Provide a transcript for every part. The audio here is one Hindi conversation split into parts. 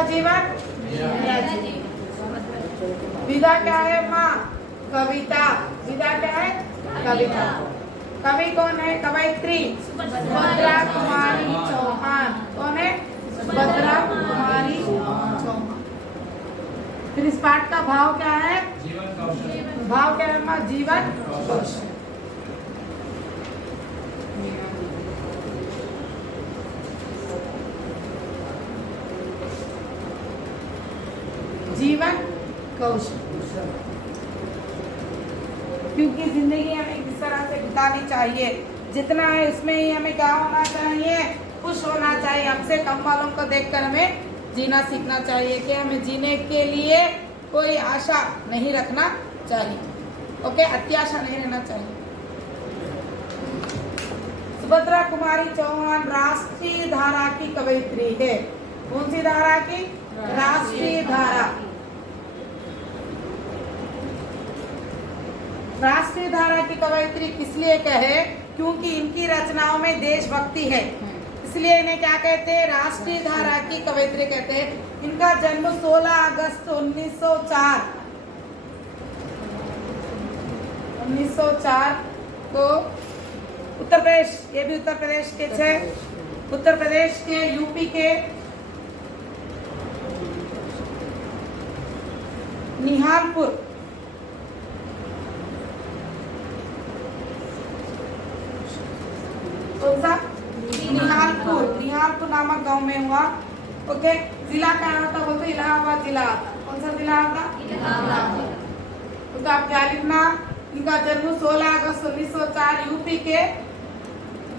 किसका जीवन? विधा क्या है माँ? कविता। विधा क्या है? कविता। कवि कौन है? कवयित्री सुभद्रा कुमारी चौहान। कौन है? सुभद्रा कुमारी चौहान। फिर इस पाठ का भाव क्या है? जीवन कौशल। भाव क्या है माँ? जीवन कौशल। जीवन कौशल। क्योंकि जिंदगी हमें किस तरह से बितानी चाहिए, जितना है उसमें ही हमें क्या होना चाहिए? खुश होना चाहिए। हमसे कम वालों को देखकर हमें जीना सीखना चाहिए कि हमें जीने के लिए कोई आशा नहीं रखना चाहिए। ओके, अत्याशा नहीं रहना चाहिए। सुभद्रा कुमारी चौहान राष्ट्रीय धारा की कवयित्री है। कौन सी धारा की? राष्ट्रीय धारा। राष्ट्रीय धारा की कवयित्री किस लिए कहे? क्योंकि इनकी रचनाओं में देशभक्ति है, इसलिए इन्हें क्या कहते हैं? राष्ट्रीय धारा की कवयित्री कहते हैं। इनका जन्म 16 अगस्त 1904 को उत्तर प्रदेश, ये भी उत्तर प्रदेश के थे, उत्तर प्रदेश के यूपी के निहालपुर निहालपुर नामक गांव में हुआ। ओके, जिला क्या होता? बोलते इलाहाबाद जिला आता। कौन सा जिला आता? इलाहाबाद। तो आप क्या लिखना? इनका जन्म 16 अगस्त 1904 यूपी के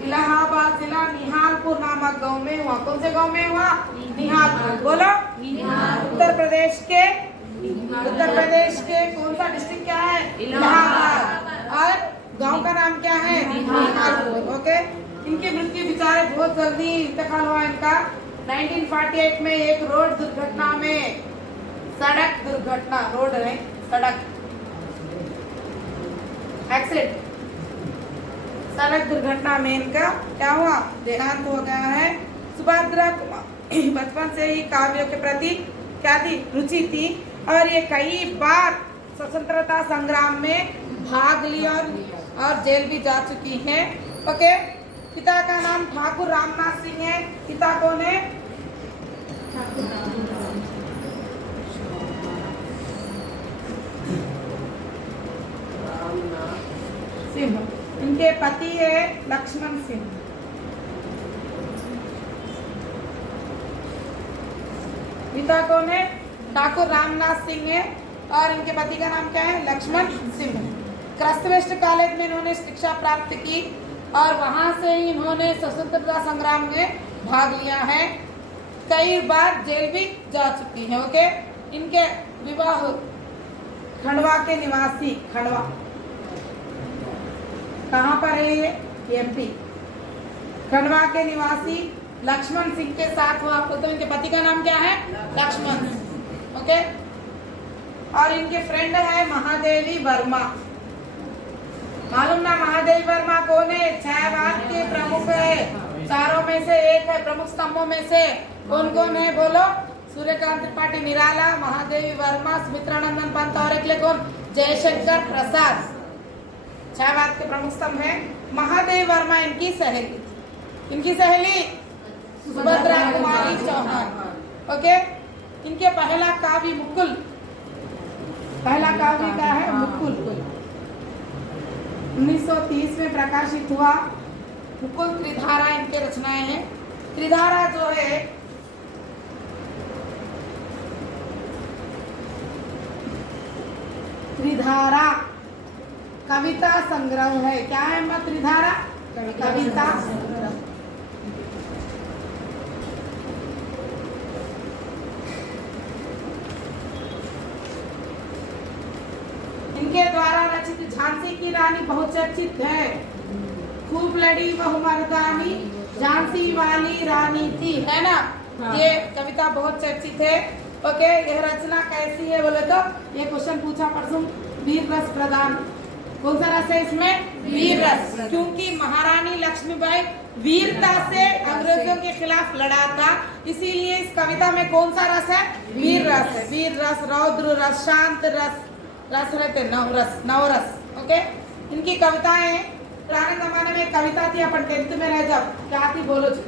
इलाहाबाद जिला निहालपुर नामक गांव में हुआ। कौन से गांव में हुआ? निहालपुर। बोलो। उत्तर प्रदेश के कौन सा डिस्ट्रिक्ट क्या है? इलाहाबाद। और गांव का नाम क्या है? निहालपुर। ओके, इनकी मृत्यु बेचारे बहुत जल्दी इंतकाल हुआ इनका 1948 में एक रोड दुर्घटना में, सड़क दुर्घटना, रोड है सड़क, एक्सीडेंट, सड़क दुर्घटना में इनका क्या हुआ? देहांत हो गया है। सुभद्रा कुमारी बचपन से ही काव्यों के प्रति क्या थी? रुचि थी और ये कई बार स्वतंत्रता संग्राम में भाग लिया और जेल भी जा चुकी है। ओके, पिता का नाम ठाकुर रामनाथ सिंह है। पिता कौन है? सिंह। इनके पति है लक्ष्मण सिंह। पिता कौन है? ठाकुर रामनाथ सिंह है और इनके पति का नाम क्या है? लक्ष्मण सिंह। क्रस्तवेस्ट कॉलेज में इन्होंने शिक्षा प्राप्त की और वहां से ही इन्होंने स्वतंत्रता संग्राम में भाग लिया है। कई बार जेल भी जा चुकी है। ओके, इनके विवाह खंडवा के निवासी, खंडवा कहाँ पर है ये? एमपी। खंडवा के निवासी लक्ष्मण सिंह के साथ हुआ। आपको तो इनके पति का नाम क्या है? लक्ष्मण। ओके, और इनके फ्रेंड है महादेवी वर्मा। मालूम ना महादेवी वर्मा कौन है? छायावाद के प्रमुख है, चारों में से एक है, प्रमुख स्तंभों में से। कौन कौन है बोलो? सूर्यकांत त्रिपाठी निराला, महादेवी वर्मा, सुमित्रानंदन पंत और एक कौन? जयशंकर प्रसाद। छायावाद के प्रमुख स्तंभ है। महादेवी वर्मा इनकी सहेली, इनकी सहेली सुभद्रा कुमारी चौहान। ओके, इनके पहला काव्य मुकुल, पहला काव्य क्या है? मुकुल 1930 में प्रकाशित हुआ। मुकुल त्रिधारा इनके रचनाएं हैं। त्रिधारा जो है त्रिधारा कविता संग्रह है। क्या है मत? त्रिधारा कविता संग्रह। इनके द्वारा रचित झांसी की रानी बहुत चर्चित है। खूब लड़ी वह मर्दानी, झांसी वाली रानी थी, है ना? हाँ। ये कविता बहुत चर्चित है। ओके, यह रचना कैसी है बोले तो ये क्वेश्चन पूछा परसों वीर रस प्रदान कौन सा रस है इसमें? वीर रस, क्योंकि महारानी लक्ष्मीबाई वीरता से अंग्रेजों के खिलाफ लड़ा था, इसीलिए इस कविता में कौन सा रस है? वीर रस है। वीर रस, रौद्र रस, शांत रस, रस रहते नवरस, नवरस। ओके, इनकी कविताएं पुराने जमाने में कविता थी, अपन 10th में रह जब क्या थी बोलो जी?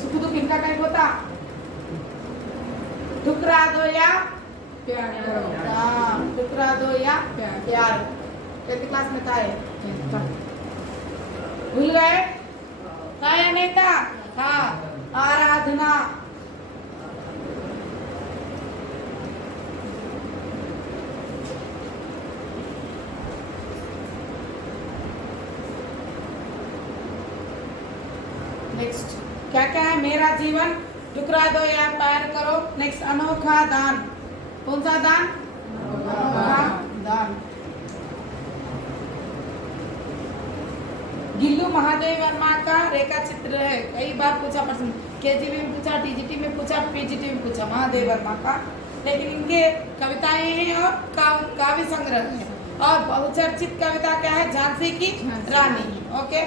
सुख दुख इनका कहीं होता, ठुकरा दो या प्यार करो। हाँ, ठुकरा दो या प्यार। 10th क्लास में था ये, भूल गए? था या नहीं था? हाँ, आराधना। नेक्स्ट क्या क्या है? मेरा जीवन, ठुकरा दो या प्यार करो। नेक्स्ट अनोखा दान, कौन सा दान? अनोखा दान। गिल्लू महादेव वर्मा का रेखा चित्र है, कई बार पूछा प्रश्न, केजीबी में पूछा, टीजीटी में पूछा, पीजीटी में पूछा, महादेव वर्मा का। लेकिन इनके कविताएं हैं और काव्य संग्रह है, और बहुचर्चित कविता क्या है? झांसी की रानी। ओके,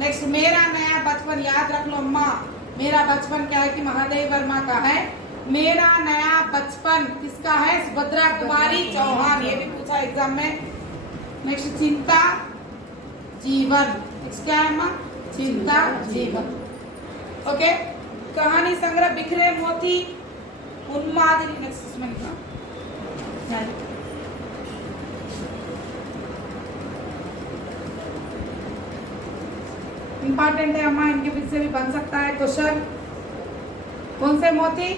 नेक्स्ट मेरा नया बचपन, याद रख लो अम्मा, मेरा बचपन क्या है कि महादेव वर्मा का है। मेरा नया बचपन किसका है? सुभद्रा कुमारी चौहान, ये भी पूछा एग्जाम में। नेक्स्ट चिंता जीवन, नेक्स्ट क्या है अम्मा? चिंता जीवन। ओके, कहानी संग्रह बिखरे मोती, उन्मादिनी। नेक्स्ट इसमें लिखा इंपॉर्टेंट है अम्मा, इनके बीच से भी बन सकता है क्वेश्चन। कौन से मोती?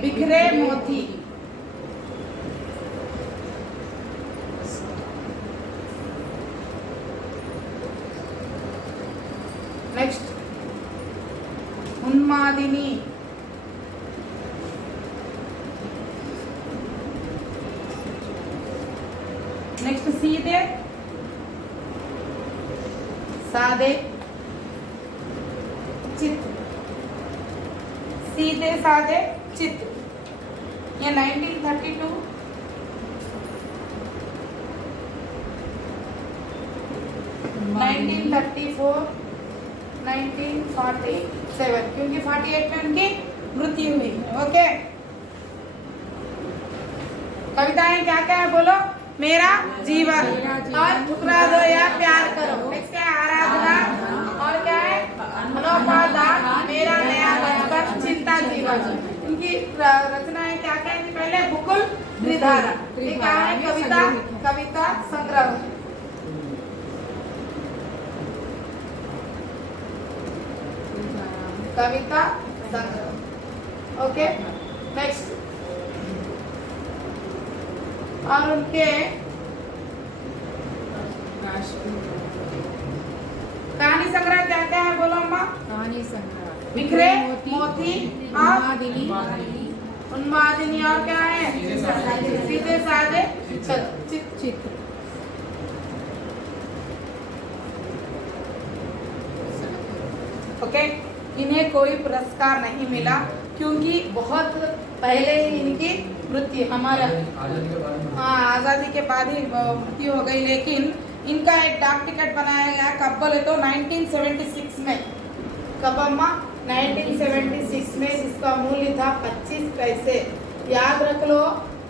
बिखरे मोती। नेक्स्ट उन्मादिनी। नेक्स्ट सीधे सादे चित्र, सीधे साधे चित्र। ये 1932, 1934, 1947, क्योंकि 48 में उनकी मृत्यु हुई है। ओके, कविताएं क्या क्या है बोलो? मेरा जीवन, और ठुकरा दो या प्यार करो। नेक्स्ट क्या है? आराधना, और क्या है? अनोखा दान, मेरा नया बचपन, चिंता जीवन। इनकी रचनाएं क्या क्या है? पहले बुकुल त्रिधारा, ये क्या है? कविता, कविता संग्रह। कविता संग्रह। ओके, नेक्स्ट और उनके कहानी संग्रह क्या क्या है बोलो अम्मा? कहानी संग्रह बिखरे मोती, उन्मादिनी, और क्या है? सीधे साधे चित्र। ओके, इन्हें कोई पुरस्कार नहीं मिला क्योंकि बहुत पहले ही इनकी मृत्यु, हमारा आज़ादी के बाद ही मृत्यु हो गई। लेकिन इनका एक डाक टिकट बनाया गया, कब बोले तो 1976 में। कब अम्मा? 1976 में, जिसका मूल्य था 25 पैसे। याद रख लो,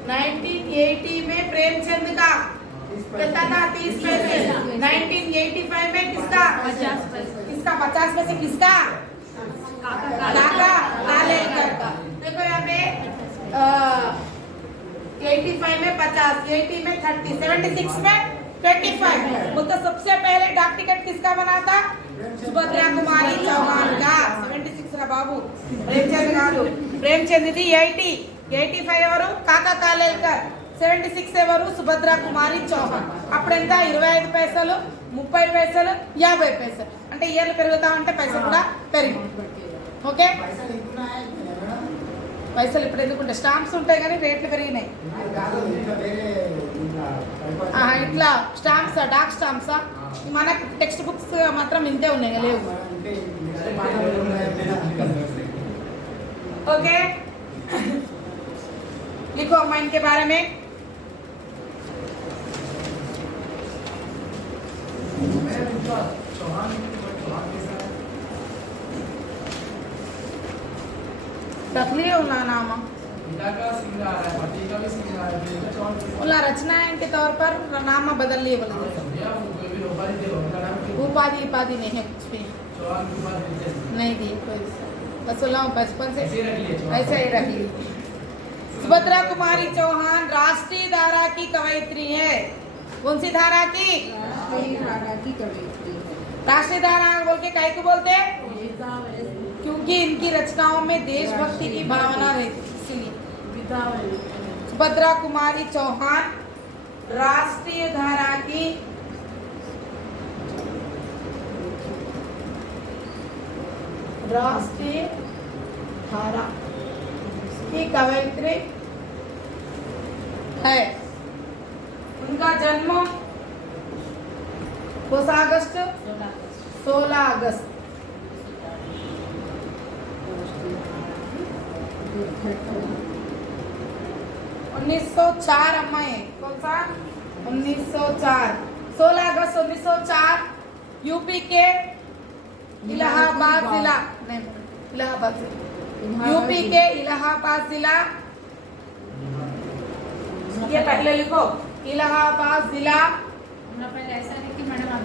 1980 में प्रेमचंद का कितना था? 30 पैसे। 1985 में किसका? 50 पैसे। किसका? काका कालेलकर का। देखो यहाँ पे 85 में 50, 80 में 30, 76 में 25। मतलब सबसे पहले डाक टिकट किसका बना था? सुभद्रा कुमारी चौहान का। 76 रा बाबू प्रेमचंद गारू, प्रेमचंद दी 80, 85 ఎవరు? కాకా కాలేల్కర్, 76 ఎవరు? సుభద్రా కుమారి చౌహాన్. అప్పుడెంత? 25 పైసలు, 30 పైసలు, 50 పైసలు. అంటే ఇయర్లు పెరుగుతా ఉంటే పైసలు కూడా పెరిగాయి. ఓకే, పైసలు ఇప్పుడు ఎందుకుంటే స్టాంప్స్ ఉంటాయి కానీ రేట్లు పెరిగినాయి. ఇట్లా స్టాంప్సా? డాక్ స్టాంప్సా? మన టెక్స్ట్ బుక్స్ మాత్రం ఇంతే ఉన్నాయి, లేవు. ఓకే, लिखो अम्मा इनके बारे में। रख लियो ना नाम उला रचना के तौर पर नाम बदल लिए बोले उपाधि उपाधि नहीं है कुछ भी नहीं दी कोई बस बचपन से ऐसे ही रख ली। सुभद्रा कुमारी चौहान राष्ट्रीय धारा की कवयित्री है। कौन सी धारा की? राष्ट्रीय धारा की कवयित्री है। राष्ट्रीय धारा बोल के काहे को बोलते हैं? क्योंकि इनकी रचनाओं में देशभक्ति की भावना रहती इसलिए। सुभद्रा कुमारी चौहान राष्ट्रीय धारा की कवयित्री है। उनका जन्म 16 अगस्त 1904 अम्मा है। कौन सा? 1904 16 अगस्त 1904 यूपी के इलाहाबाद जिला नहीं इलाहाबाद जिला यूपी के इलाहाबाद जिला ये पहले लिखो इलाहाबाद जिला पहले ऐसा लिखी मैडम आप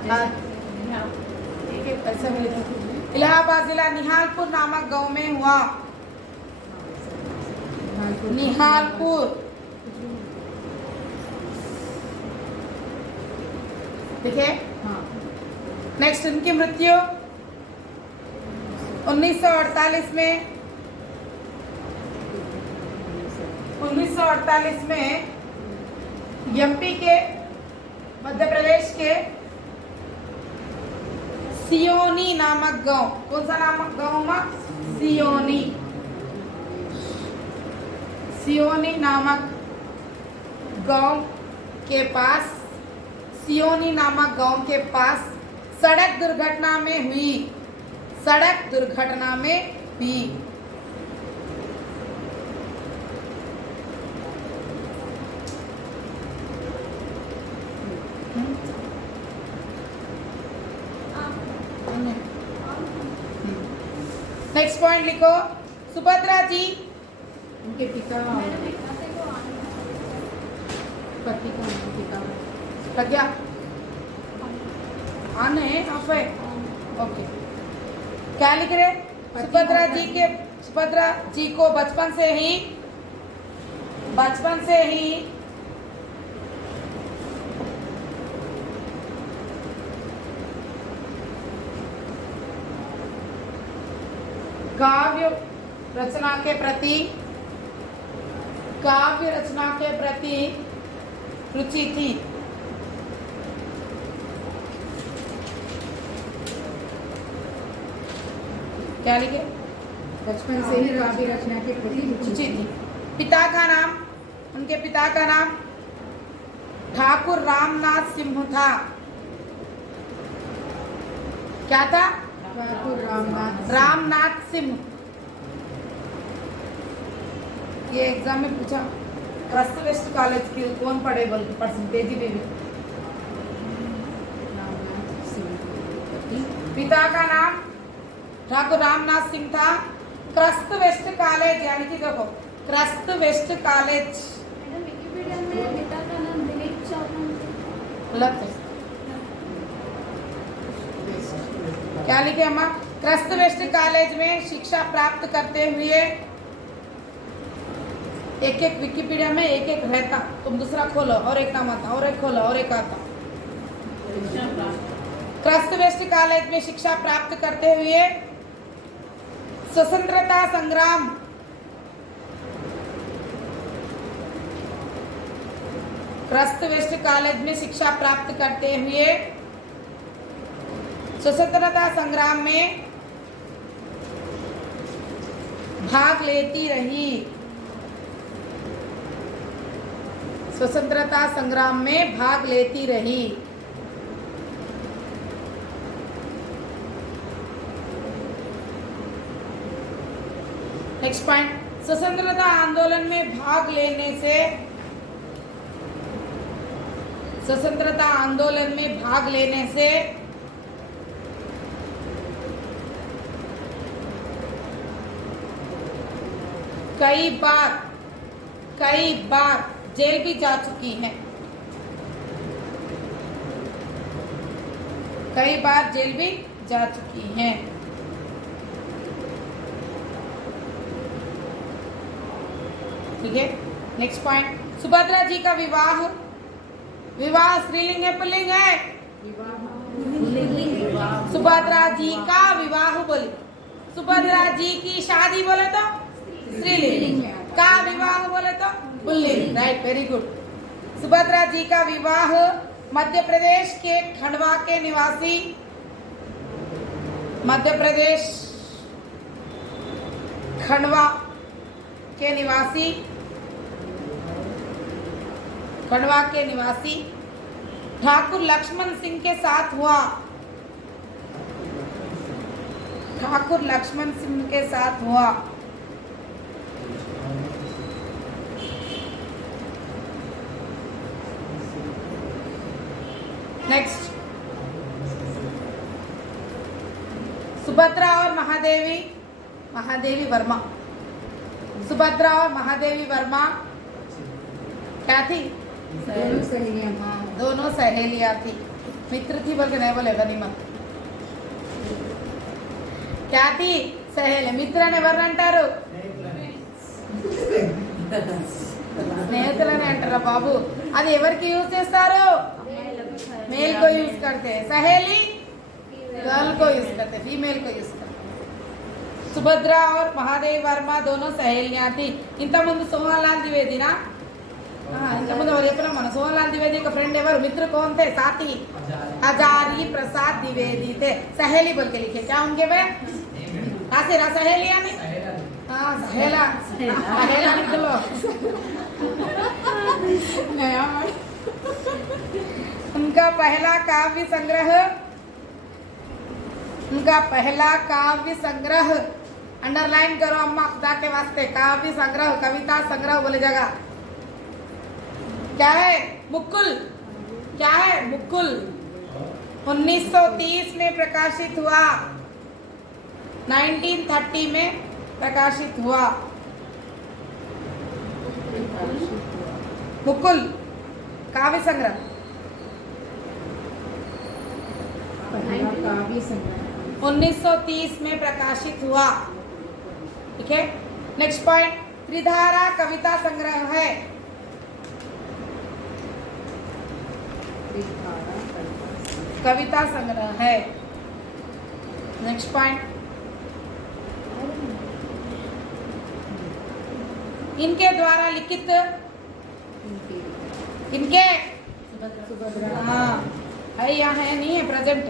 ऐसा में लिखो इलाहाबाद जिला निहालपुर नामक गांव में हुआ। निहालपुर देखिए। नेक्स्ट इनकी मृत्यु 1948 में एमपी के मध्य प्रदेश के सियोनी नामक गांव। कौन सा नामक गांव में? सियोनी नामक गांव के पास सियोनी नामक गांव के पास सड़क दुर्घटना में हुई। नेक्स्ट पॉइंट लिखो। सुभद्रा जी उनके पिता पति का पिता प्रज्ञा आने है ओके। क्या लिख रहे? सुभद्रा जी को बचपन से ही काव्य रचना के प्रति रुचि थी। क्या लिखे? बचपन से ही काव्य रचना के प्रति रुचि थी। उनके पिता का नाम ठाकुर रामनाथ सिंह था। क्या था? ठाकुर रामनाथ सिंह। ये एग्जाम में पूछा क्रस्ट वेस्ट कॉलेज की कौन पढ़े बोल के परसेंटेज ही भी। पिता का नाम ठाकुर रामनाथ सिंह था। क्रस्ट वेस्ट कॉलेज यानी कि देखो क्रस्ट वेस्ट कॉलेज विकिपीडिया में पिता का नाम दिलीप चौहान गलत है। क्या लिखे अम्मा? क्रस्ट वेस्ट कॉलेज में शिक्षा प्राप्त करते हुए एक विकिपीडिया में एक रहता। तुम दूसरा खोलो और एक नाम आता और एक खोलो और एक आता। क्रस्ट वेस्ट कॉलेज में शिक्षा प्राप्त करते हुए स्वतंत्रता संग्राम क्रस्ट वेस्ट कॉलेज में शिक्षा प्राप्त करते हुए स्वतंत्रता संग्राम में भाग लेती रही। स्वतंत्रता संग्राम में भाग लेती रही। नेक्स्ट पॉइंट स्वतंत्रता आंदोलन में भाग लेने से, स्वतंत्रता आंदोलन में भाग लेने से कई बार जेल भी जा चुकी हैं, कई बार जेल भी जा चुकी हैं। ठीक है, नेक्स्ट पॉइंट, सुभद्रा जी का विवाह, विवाह स्त्रीलिंग है पुल्लिंग है? सुभद्रा जी का विवाह बोले, सुभद्रा जी की शादी बोले तो स्त्रीलिंग, का विवाह बोले तो पुल्लिंग, right, very good. Subhadra ji का विवाह मध्य प्रदेश के खंडवा के निवासी, मध्य प्रदेश खंडवा के निवासी, खंडवा के निवासी ठाकुर लक्ष्मण सिंह के साथ हुआ, ठाकुर लक्ष्मण सिंह के साथ हुआ। नेक्स्ट, सुभद्रा और महादेवी, महादेवी वर्मा, सुभद्रा और महादेवी वर्मा क्या थी? दोनों सहेलियां। दोनों सहेलियां थी, मित्र थी बोल के नहीं बोले गनीमत, क्या थी? सहेली, मित्र ने ఎవరు అంటారు? స్నేహితులని అంటారా బాబు? అది ఎవరికి యూజ్ చేస్తారు? मेल को यूज करते हैं, सहेली गर्ल को यूज करते हैं, फीमेल को यूज करते हैं। सुभद्रा और महादेव वर्मा दोनों सहेलियां थी। इंत मुंदु सोहन लाल द्विवेदी ना, इंत मुंदु ఎవరు చెప్పినా మన सोहन लाल द्विवेदी का फ्रेंड ఎవరు? मित्र कौन थे? साथी हजारी प्रसाद द्विवेदी थे। सहेली बोल के लिखे, क्या उनके वे कासेरा सहेलियां नहीं, हाँ सहेला, सहेला निकलो नया उनका पहला काव्य संग्रह, उनका पहला काव्य संग्रह, अंडरलाइन करो अम्मा खुदा के वास्ते, काव्य संग्रह, कविता संग्रह बोले जगह क्या है? मुकुल, क्या है? मुकुल 1930 में प्रकाशित हुआ, 1930 में प्रकाशित हुआ मुकुल काव्य संग्रह, काव्य संग्रह 1930 में प्रकाशित हुआ। ठीक है, नेक्स्ट पॉइंट, त्रिधारा कविता संग्रह है, कविता संग्रह है। नेक्स्ट पॉइंट, इनके द्वारा लिखित, इनके हाँ है, यहाँ है नहीं है प्रेजेंट,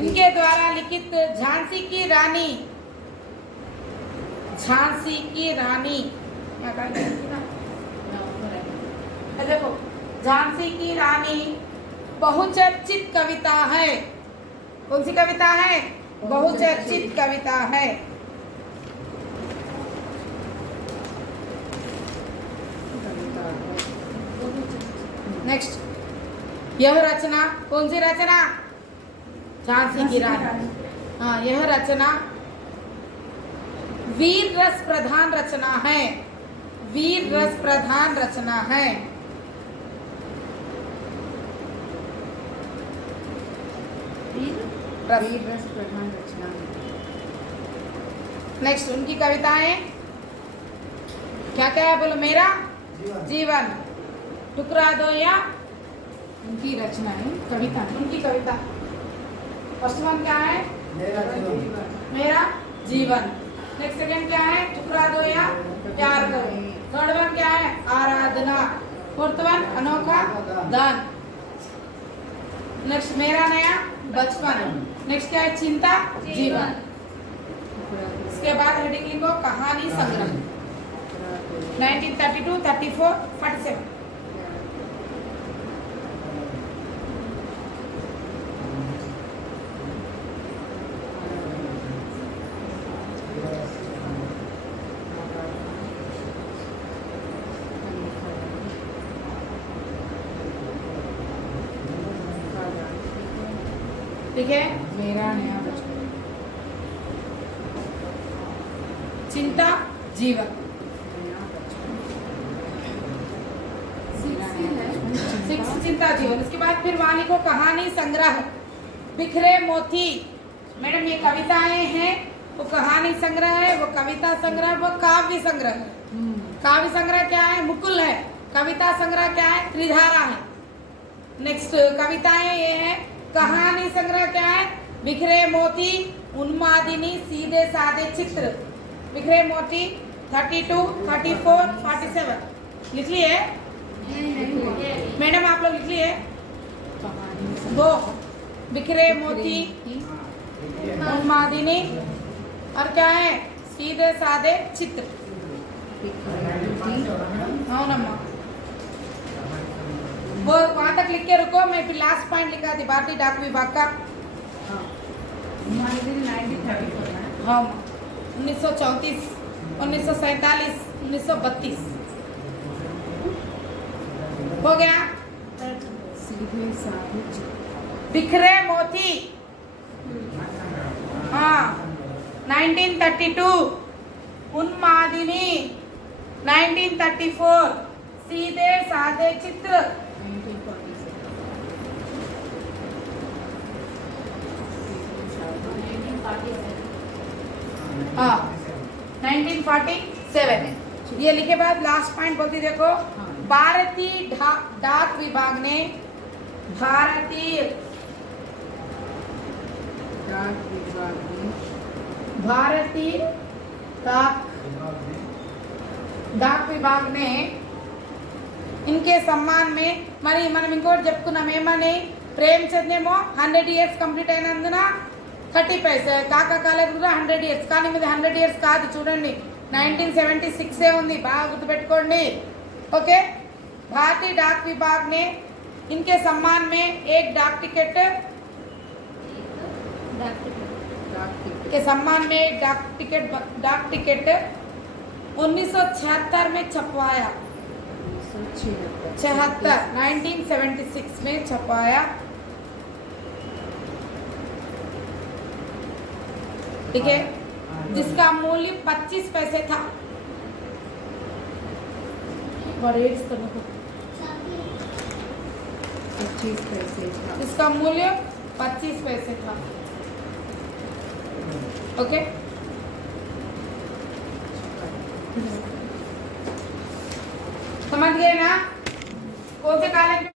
इनके द्वारा लिखित झांसी की रानी, झांसी की रानी, देखो झांसी की रानी बहुचर्चित कविता है। कौन सी कविता है? बहुचर्चित कविता है। नेक्स्ट, यह रचना, कौन सी रचना? झांसी की रानी, हाँ यह रचना वीर रस प्रधान रचना है, वीर रस प्रधान रचना है। वीर रस प्रधान रचना। नेक्स्ट, उनकी कविताएं क्या क्या है? बोलो, मेरा जीवन, टुकड़ा दो या, उनकी रचनाएं, कविता, उनकी कविता। फर्स्ट वन क्या है? मेरा जीवन। नेक्स्ट सेकंड क्या है? टुकड़ा दो या प्यार करो। थर्ड वन क्या है? आराधना। फोर्थ वन अनोखा दान। नेक्स्ट, मेरा नया बचपन। नेक्स्ट क्या है? चिंता जीवन। इसके बाद हेडिंग लिखो कहानी संग्रह 1932, 34, 47। ठीक है। मेरा नया बचपन। चिंता जीवन, नया बचपन। सिक्स चिंता जीवन। उसके बाद फिर वाणी को कहानी संग्रह, बिखरे मोती। मैडम ये कविताएं हैं, वो कहानी संग्रह है, वो कविता संग्रह, वो काव्य संग्रह है। काव्य संग्रह क्या है? मुकुल है। कविता संग्रह क्या है? त्रिधारा है। नेक्स्ट कविताएं ये है। कहानी संग्रह क्या है? बिखरे मोती, उन्मादिनी, सीधे साधे चित्र। बिखरे मोती 32, 34, 47 लिख लिए मैडम? आप लोग लिख लिए? दो, बिखरे मोती, उन्मादिनी और क्या है? सीधे साधे चित्र। అవునమ్మా, वो वहां तक लिख के रुको। मैं फिर लास्ट पॉइंट लिखा थी भारतीय डाक विभाग का। हाँ, 1934, 1947, 1932 हो गया। सीधे साधे बिखरे मोती, हाँ 1932, उन्मादिनी 1934, सीधे साधे चित्र 1947। ये लिखे बाद लास्ट पॉइंट बोलती देखो। भारतीय डाक विभाग ने भारतीय डाक विभाग ने इनके सम्मान में మరి మనం ఇంకోటి చెప్పుకున్నాం ఏమని? ప్రేమ్చంద్ ఏమో 100 ఇయర్స్ కంప్లీట్ అయినందున 30 పైసా, కాకా కాలేజ్ కూడా 100 ఇయర్స్, కానీ ఇది 100 ఇయర్స్ కాదు చూడండి, 1976 ఉంది, బాగా గుర్తుపెట్టుకోండి। ओके, भारतीय डाक विभाग ने इनके सम्मान में एक डाक टिकट के सम्मान में एक डाक टिकट 1976 में छपवाया। 1976 में छपवाया, ठीक है, जिसका मूल्य 25 पैसे था। 25 पैसे था। इसका मूल्य 25 पैसे था। ओके, समझ गए ना? कौन से कॉलेज